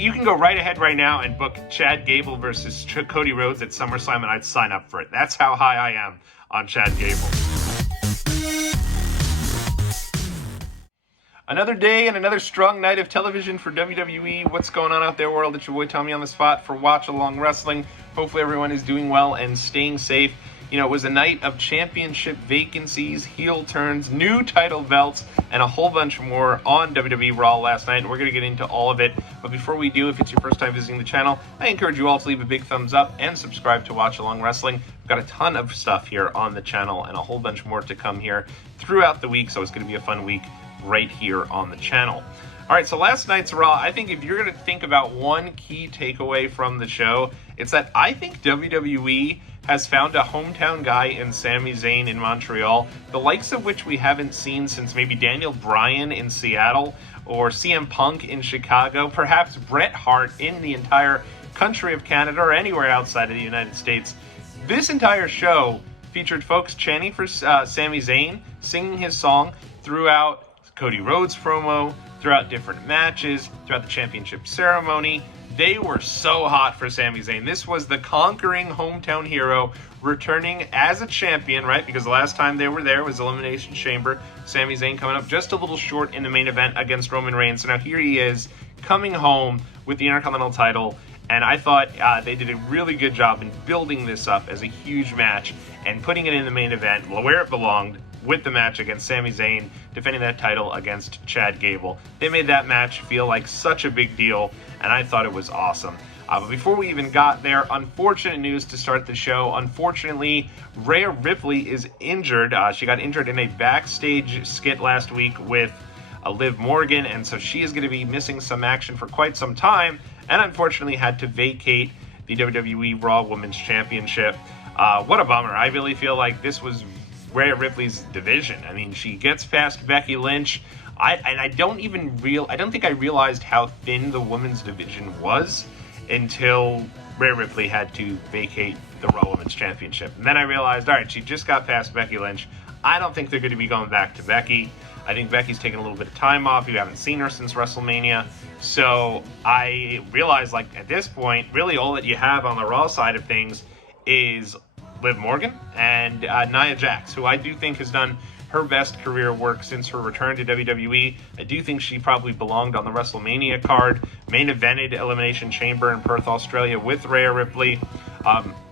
you can go right ahead right now and book Chad Gable versus Cody Rhodes at SummerSlam, and I'd sign up for it. That's how high I am on Chad Gable. Another day and another strong night of television for WWE. What's going on out there, world? It's your boy Tommy on the spot for Watch Along Wrestling. Hopefully everyone is doing well and staying safe. You know, it was a night of championship vacancies, heel turns, new title belts, and a whole bunch more on WWE Raw last night. We're going to get into all of it. But before we do, if it's your first time visiting the channel, I encourage you all to leave a big thumbs up and subscribe to Watch Along Wrestling. We've got a ton of stuff here on the channel and a whole bunch more to come here throughout the week. So it's going to be a fun week right here on the channel. All right, so last night's Raw, I think if you're going to think about one key takeaway from the show, it's that I think WWE has found a hometown guy in Sami Zayn in Montreal, the likes of which we haven't seen since maybe Daniel Bryan in Seattle or CM Punk in Chicago, perhaps Bret Hart in the entire country of Canada or anywhere outside of the United States. This entire show featured folks chanting for Sami Zayn, singing his song throughout Cody Rhodes promo, throughout different matches, throughout the championship ceremony. They were so hot for Sami Zayn. This was the conquering hometown hero returning as a champion, right? Because the last time they were there was Elimination Chamber. Sami Zayn coming up just a little short in the main event against Roman Reigns. So now here he is coming home with the Intercontinental title. And I thought they did a really good job in building this up as a huge match and putting it in the main event where it belonged, with the match against Sami Zayn, defending that title against Chad Gable. They made that match feel like such a big deal, and I thought it was awesome. But before we even got there, unfortunate news to start the show. Unfortunately, Rhea Ripley is injured. She got injured in a backstage skit last week with Liv Morgan, and so she is going to be missing some action for quite some time, and unfortunately had to vacate the WWE Raw Women's Championship. What a bummer. I really feel like this was Rhea Ripley's division. I mean, she gets past Becky Lynch. I don't think I realized how thin the women's division was until Rhea Ripley had to vacate the Raw Women's Championship. And then I realized, all right, she just got past Becky Lynch. I don't think they're going to be going back to Becky. I think Becky's taking a little bit of time off. You haven't seen her since WrestleMania. So I realized, like, at this point, really all that you have on the Raw side of things is Liv Morgan and Nia Jax, who I do think has done her best career work since her return to WWE. I do think she probably belonged on the WrestleMania card, main evented Elimination Chamber in Perth, Australia with Rhea Ripley.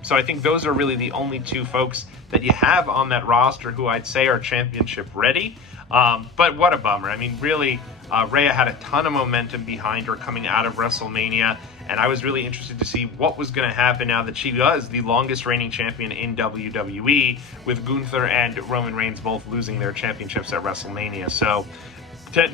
So I think those are really the only two folks that you have on that roster who I'd say are championship ready. But what a bummer. I mean, really, Rhea had a ton of momentum behind her coming out of WrestleMania, and I was really interested to see what was going to happen now that she was the longest reigning champion in WWE, with Gunther and Roman Reigns both losing their championships at WrestleMania. So,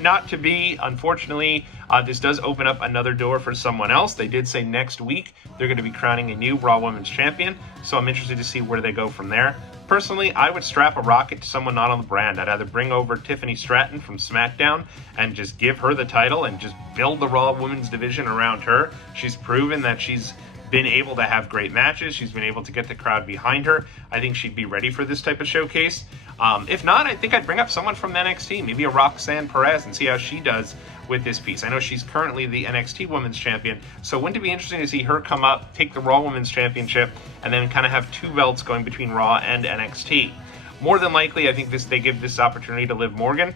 not to be, unfortunately, this does open up another door for someone else. They did say next week they're going to be crowning a new Raw Women's Champion, so I'm interested to see where they go from there. Personally, I would strap a rocket to someone not on the brand. I'd either bring over Tiffany Stratton from SmackDown and just give her the title and just build the Raw Women's division around her. She's proven that she's been able to have great matches. She's been able to get the crowd behind her. I think she'd be ready for this type of showcase. If not, I think I'd bring up someone from NXT, maybe a Roxanne Perez, and see how she does with this piece. I know she's currently the NXT Women's Champion, so wouldn't it be interesting to see her come up, take the Raw Women's Championship, and then kind of have two belts going between Raw and NXT? More than likely, I think they give this opportunity to Liv Morgan.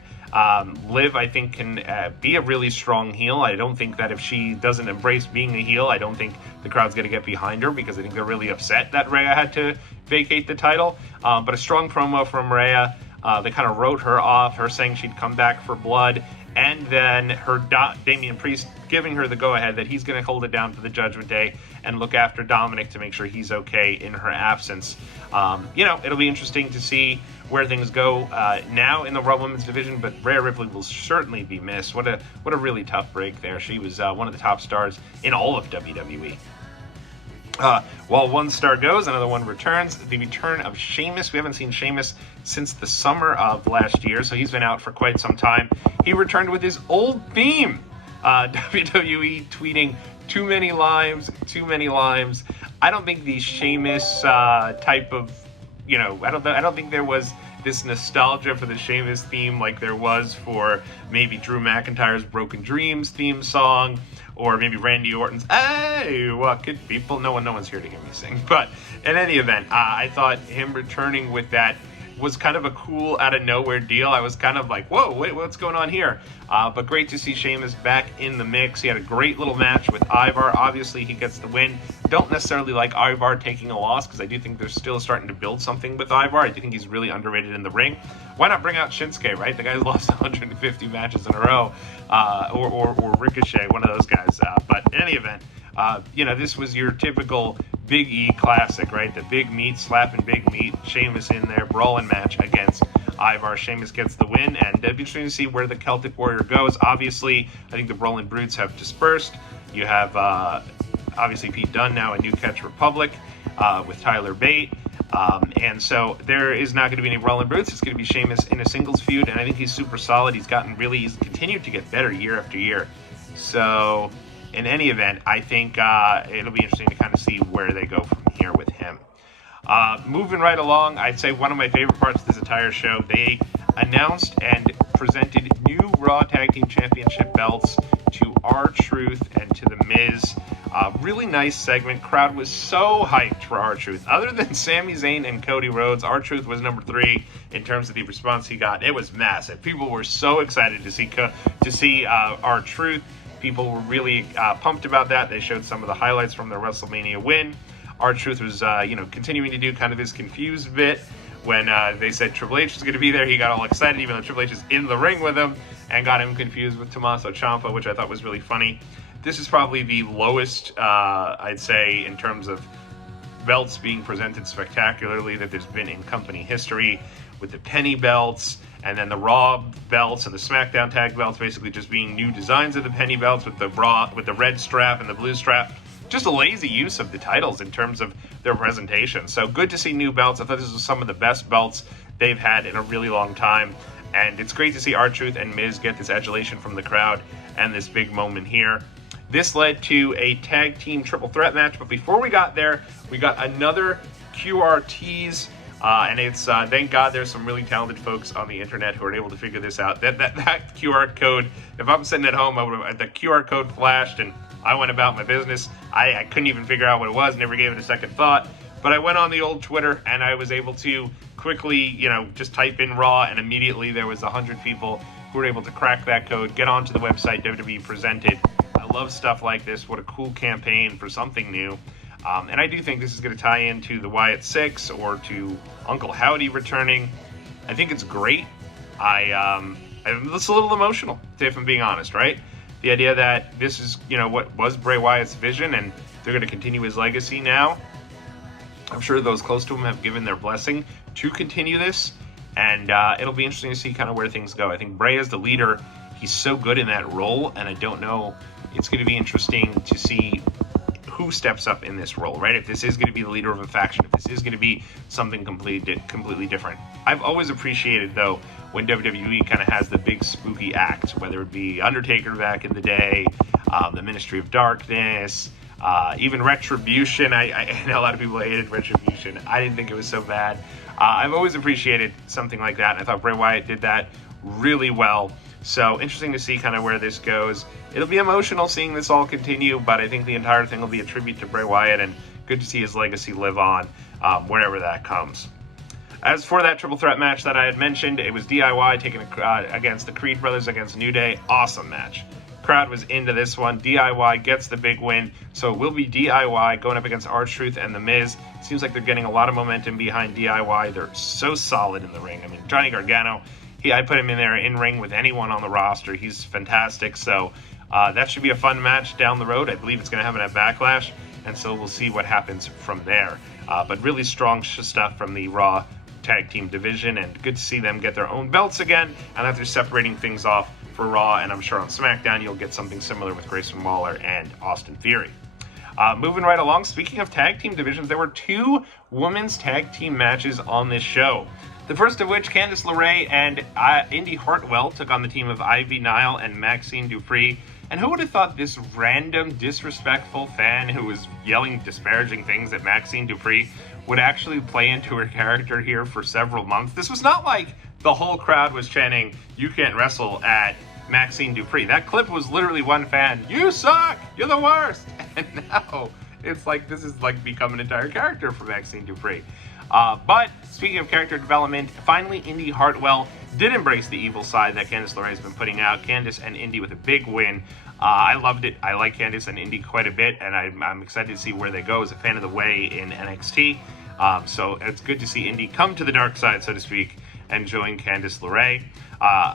Liv, I think, can be a really strong heel. I don't think that if she doesn't embrace being a heel, I don't think the crowd's going to get behind her, because I think they're really upset that Rhea had to vacate the title. But a strong promo from Rhea. They kind of wrote her off, her saying she'd come back for blood, and then her Damian Priest giving her the go-ahead that he's going to hold it down for the Judgment Day and look after Dominic to make sure he's okay in her absence. It'll be interesting to see where things go now in the Raw Women's division, but Rhea Ripley will certainly be missed. What a really tough break there. She was one of the top stars in all of WWE. While one star goes, another one returns. The return of Sheamus. We haven't seen Sheamus since the summer of last year, so he's been out for quite some time. He returned with his old theme. WWE tweeting, too many limes, too many limes. I don't think the Sheamus type of, I don't think there was this nostalgia for the Sheamus theme like there was for maybe Drew McIntyre's Broken Dreams theme song, or maybe Randy Orton's "Hey, what good people." No one's here to hear me sing. But in any event, I thought him returning with that was kind of a cool out of nowhere deal. I was kind of like, whoa, wait, what's going on here? But great to see Sheamus back in the mix. He had a great little match with Ivar. Obviously, he gets the win. Don't necessarily like Ivar taking a loss, because I do think they're still starting to build something with Ivar. I do think he's really underrated in the ring. Why not bring out Shinsuke, right? The guy's lost 150 matches in a row, or Ricochet, one of those guys. But in any event, this was your typical Big E classic, right? The big meat, slapping big meat, Sheamus in there, brawling match against Ivar. Sheamus gets the win, and it'd be interesting to see where the Celtic Warrior goes. Obviously, I think the Brawling Brutes have dispersed. You have, obviously, Pete Dunne now in New Catch Republic with Tyler Bate. And so there is not going to be any Brawling Brutes. It's going to be Sheamus in a singles feud, and I think he's super solid. He's continued to get better year after year. So in any event, I think it'll be interesting to kind of see where they go from here with him. Moving right along, I'd say one of my favorite parts of this entire show, they announced and presented new Raw Tag Team Championship belts to R-Truth and to The Miz. Really nice segment. Crowd was so hyped for R-Truth. Other than Sami Zayn and Cody Rhodes, R-Truth was number 3 in terms of the response he got. It was massive. People were so excited to see R-Truth. People were really pumped about that. They showed some of the highlights from their WrestleMania win. R-Truth was, continuing to do kind of his confused bit. When they said Triple H was going to be there, he got all excited, even though Triple H is in the ring with him, and got him confused with Tommaso Ciampa, which I thought was really funny. This is probably the lowest, I'd say, in terms of belts being presented spectacularly that there's been in company history, with the penny belts, and then the Raw belts and the SmackDown tag belts basically just being new designs of the penny belts with the red strap and the blue strap. Just a lazy use of the titles in terms of their presentation. So good to see new belts. I thought this was some of the best belts they've had in a really long time. And it's great to see R-Truth and Miz get this adulation from the crowd and this big moment here. This led to a tag team triple threat match. But before we got there, we got another QR tease. And it's, thank God there's some really talented folks on the internet who are able to figure this out. That QR code, if I'm sitting at home, the QR code flashed and I went about my business. I couldn't even figure out what it was, never gave it a second thought. But I went on the old Twitter and I was able to quickly, just type in Raw, and immediately there was 100 people who were able to crack that code, get onto the website WWE presented. I love stuff like this. What a cool campaign for something new. And I do think this is going to tie into the Wyatt Six or to Uncle Howdy returning. I think it's great. I'm just a little emotional, if I'm being honest, right? The idea that this is, what was Bray Wyatt's vision, and they're going to continue his legacy now. I'm sure those close to him have given their blessing to continue this, and it'll be interesting to see kind of where things go. I think Bray as the leader, he's so good in that role, and I don't know, it's going to be interesting to see who steps up in this role, right? If this is going to be the leader of a faction, if this is going to be something completely different. I've always appreciated, though, when WWE kind of has the big spooky act, whether it be Undertaker back in the day, the Ministry of Darkness, even Retribution. I know a lot of people hated Retribution. I didn't think it was so bad. I've always appreciated something like that, and I thought Bray Wyatt did that really well. So interesting to see kind of where this goes. It'll be emotional seeing this all continue, but I think the entire thing will be a tribute to Bray Wyatt, and good to see his legacy live on wherever that comes. As for that triple threat match that I had mentioned, it was DIY taking against the Creed brothers against New Day. Awesome match. Crowd was into this one. DIY gets the big win, so it will be DIY going up against R-Truth and The Miz. Seems like they're getting a lot of momentum behind DIY. They're so solid in the ring. I mean, Johnny Gargano, I put him in there in ring with anyone on the roster. He's fantastic. So that should be a fun match down the road. I believe it's going to happen at Backlash, and so we'll see what happens from there. But really strong stuff from the Raw Tag Team division, and good to see them get their own belts again, and that they're separating things off for Raw, and I'm sure on SmackDown you'll get something similar with Grayson Waller and Austin Theory. Moving right along, speaking of tag team divisions, there were 2 women's tag team matches on this show. The first of which, Candice LeRae and Indy Hartwell took on the team of Ivy Nile and Maxine Dupree. And who would have thought this random, disrespectful fan who was yelling disparaging things at Maxine Dupree would actually play into her character here for several months? This was not like the whole crowd was chanting, "You can't wrestle" at Maxine Dupree. That clip was literally one fan, "You suck! You're the worst!" And now it's like this is like become an entire character for Maxine Dupree. But speaking of character development, finally Indy Hartwell did embrace the evil side that Candice LeRae has been putting out. Candice and Indy with a big win. I loved it. I like Candice and Indy quite a bit, and I'm excited to see where they go. As a fan of the way in NXT, so it's good to see Indy come to the dark side, so to speak, and join Candice LeRae.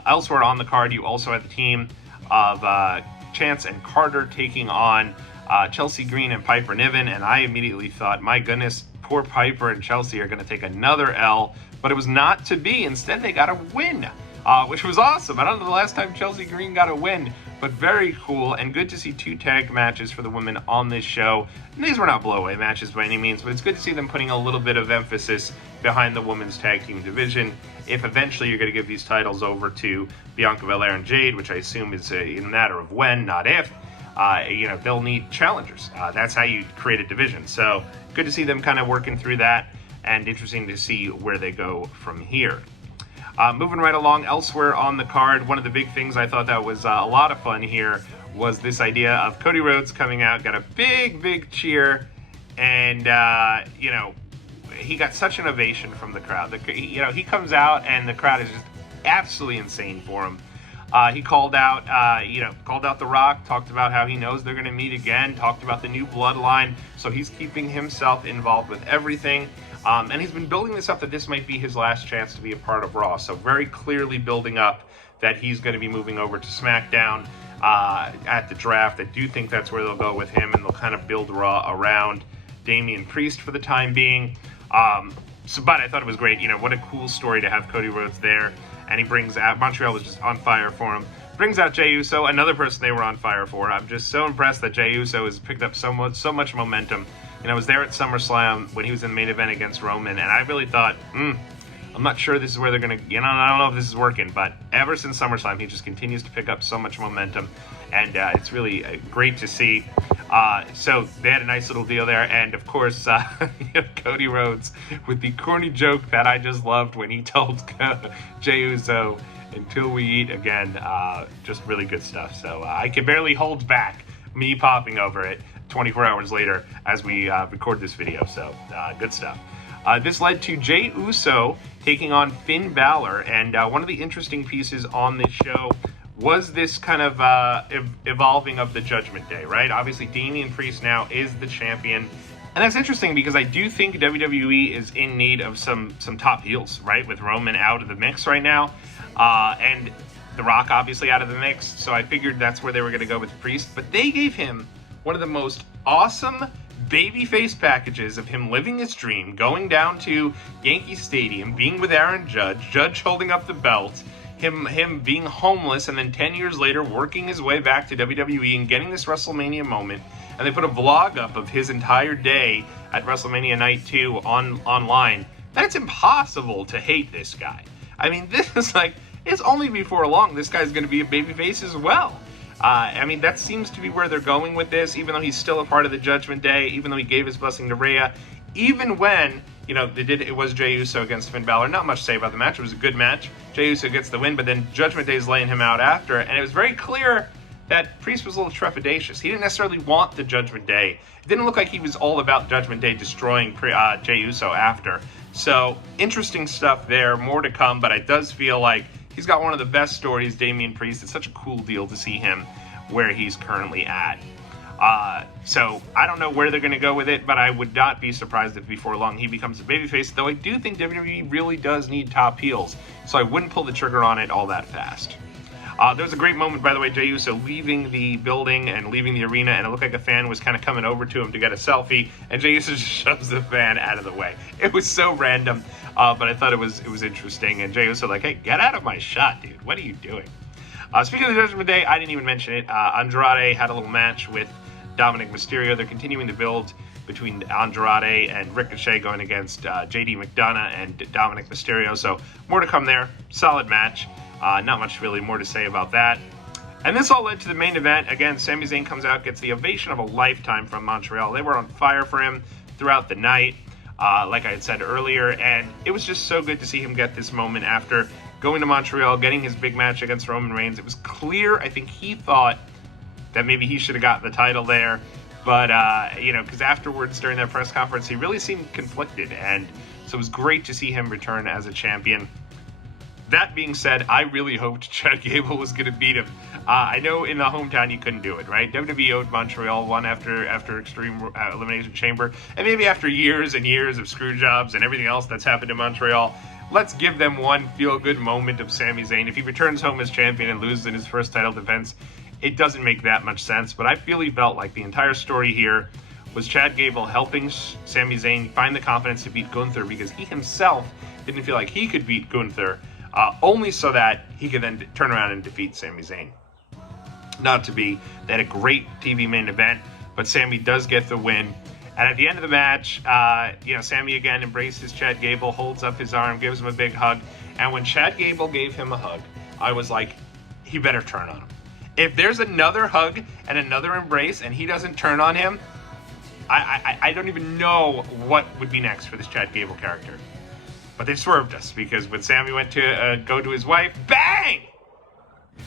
Elsewhere on the card, you also had the team of Chance and Carter taking on Chelsea Green and Piper Niven, and I immediately thought, my goodness, poor Piper and Chelsea are going to take another L, but it was not to be. Instead, they got a win, which was awesome. I don't know the last time Chelsea Green got a win, but very cool, and good to see 2 tag matches for the women on this show. And these were not blowaway matches by any means, but it's good to see them putting a little bit of emphasis behind the women's tag team division. If eventually you're going to give these titles over to Bianca Belair and Jade, which I assume is a matter of when, not if, they'll need challengers. That's how you create a division. So good to see them kind of working through that, and interesting to see where they go from here. Moving right along, elsewhere on the card, one of the big things I thought that was a lot of fun here was this idea of Cody Rhodes coming out, got a big cheer, and he got such an ovation from the crowd. He comes out and the crowd is just absolutely insane for him. He called out The Rock, talked about how he knows they're going to meet again, talked about the new bloodline, so he's keeping himself involved with everything. And he's been building this up that this might be his last chance to be a part of Raw, so very clearly building up that he's going to be moving over to SmackDown at the draft. I do think that's where they'll go with him, and they'll kind of build Raw around Damian Priest for the time being. But I thought it was great. What a cool story to have Cody Rhodes there. And he brings out, Montreal was just on fire for him. Brings out Jey Uso, another person they were on fire for. I'm just so impressed that Jey Uso has picked up so much momentum. I was there at SummerSlam when he was in the main event against Roman, and I really thought, I'm not sure this is where they're going to, I don't know if this is working, but ever since SummerSlam, he just continues to pick up so much momentum, and it's really great to see. So they had a nice little deal there, and of course, Cody Rhodes with the corny joke that I just loved when he told Jey Uso, "Until we eat again," just really good stuff. So I can barely hold back me popping over it 24 hours later as we record this video, so good stuff. This led to Jey Uso taking on Finn Balor, and one of the interesting pieces on this show was this kind of evolving of the Judgment Day, right? Obviously, Damian Priest now is the champion, and that's interesting because I do think WWE is in need of some top heels, right? With Roman out of the mix right now, and The Rock obviously out of the mix, so I figured that's where they were going to go with Priest, but they gave him one of the most awesome babyface packages of him living his dream, going down to Yankee Stadium, being with Aaron Judge holding up the belt, him being homeless, and then 10 years later working his way back to WWE and getting this WrestleMania moment. And they put a vlog up of his entire day at WrestleMania Night 2 online. That's impossible to hate this guy. I mean, this is like, it's only before long this guy's going to be a babyface as well. That seems to be where they're going with this, even though he's still a part of the Judgment Day, even though he gave his blessing to Rhea, even when, it was Jey Uso against Finn Balor. Not much to say about the match. It was a good match. Jey Uso gets the win, but then Judgment Day's laying him out after, and it was very clear that Priest was a little trepidatious. He didn't necessarily want the Judgment Day. It didn't look like he was all about Judgment Day destroying Jey Uso after. So, interesting stuff there. More to come, but it does feel like he's got one of the best stories, Damian Priest. It's such a cool deal to see him where he's currently at. So I don't know where they're going to go with it, but I would not be surprised if before long he becomes a babyface, though I do think WWE really does need top heels, so I wouldn't pull the trigger on it all that fast. There was a great moment, by the way, Jey Uso leaving the building and leaving the arena, and it looked like a fan was kind of coming over to him to get a selfie, and Jey Uso just shoves the fan out of the way. It was so random, but I thought it was interesting, and Jey Uso like, "Hey, get out of my shot, dude. What are you doing?" Speaking of the Judgment Day, I didn't even mention it. Andrade had a little match with Dominic Mysterio. They're continuing the build between Andrade and Ricochet going against JD McDonough and Dominic Mysterio. So more to come there. Solid match. Not much really more to say about that. And this all led to the main event. Again, Sami Zayn comes out, gets the ovation of a lifetime from Montreal. They were on fire for him throughout the night, like I had said earlier, and it was just so good to see him get this moment after going to Montreal, getting his big match against Roman Reigns. It was clear, I think he thought that maybe he should have gotten the title there, but, because afterwards, during that press conference, he really seemed conflicted, and so it was great to see him return as a champion. That being said, I really hoped Chad Gable was going to beat him. I know in the hometown you couldn't do it, right? WWE owed Montreal one after Extreme Elimination Chamber, and maybe after years and years of screw jobs and everything else that's happened in Montreal, let's give them one feel-good moment of Sami Zayn. If he returns home as champion and loses in his first title defense, it doesn't make that much sense, but I really felt like the entire story here was Chad Gable helping Sami Zayn find the confidence to beat Gunther, because he himself didn't feel like he could beat Gunther, only so that he could then turn around and defeat Sami Zayn. Not to be, they had a great TV main event, but Sami does get the win. And at the end of the match, Sami again embraces Chad Gable, holds up his arm, gives him a big hug. And when Chad Gable gave him a hug, I was like, he better turn on him. If there's another hug and another embrace and he doesn't turn on him, I don't even know what would be next for this Chad Gable character. But they swerved us, because when Sami went to go to his wife, bang!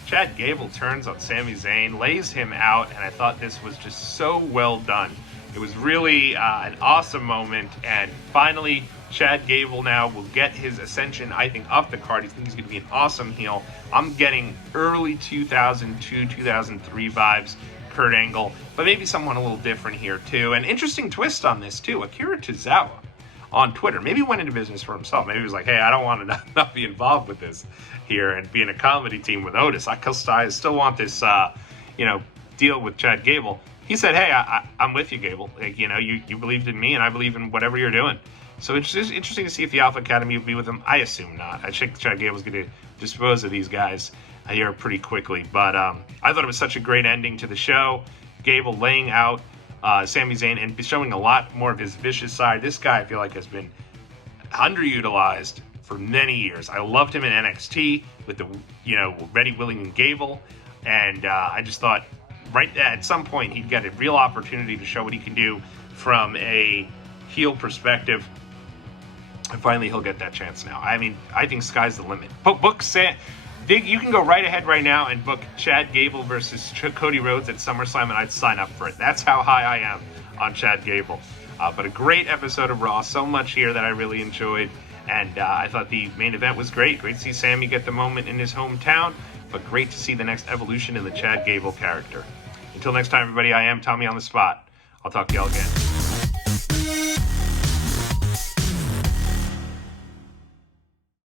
Chad Gable turns on Sami Zayn, lays him out, and I thought this was just so well done. It was really an awesome moment, and finally, Chad Gable now will get his ascension, I think, up the card. I think he's going to be an awesome heel. I'm getting early 2002, 2003 vibes, Kurt Angle, but maybe someone a little different here, too. An interesting twist on this, too. Akira Tozawa on Twitter maybe went into business for himself. Maybe he was like, hey, I don't want to not be involved with this here and be in a comedy team with Otis. I still want this, deal with Chad Gable. He said, hey, I'm with you, Gable. Like, you believed in me, and I believe in whatever you're doing. So it's just interesting to see if the Alpha Academy will be with him. I assume not. I think Chad Gable's going to dispose of these guys here pretty quickly. But I thought it was such a great ending to the show. Gable laying out Sami Zayn and showing a lot more of his vicious side. This guy, I feel like, has been underutilized for many years. I loved him in NXT with the, Ready, Willing, and Gable. And I just thought at some point he'd get a real opportunity to show what he can do from a heel perspective. And finally he'll get that chance now. I mean, I think sky's the limit. You can go right ahead right now and book Chad Gable versus Cody Rhodes at SummerSlam, and I'd sign up for it. That's how high I am on Chad Gable. But a great episode of Raw. So much here that I really enjoyed. And I thought the main event was great. Great to see Sami get the moment in his hometown, but great to see the next evolution in the Chad Gable character. Until next time, everybody, I am Tommy on the Spot. I'll talk to y'all again.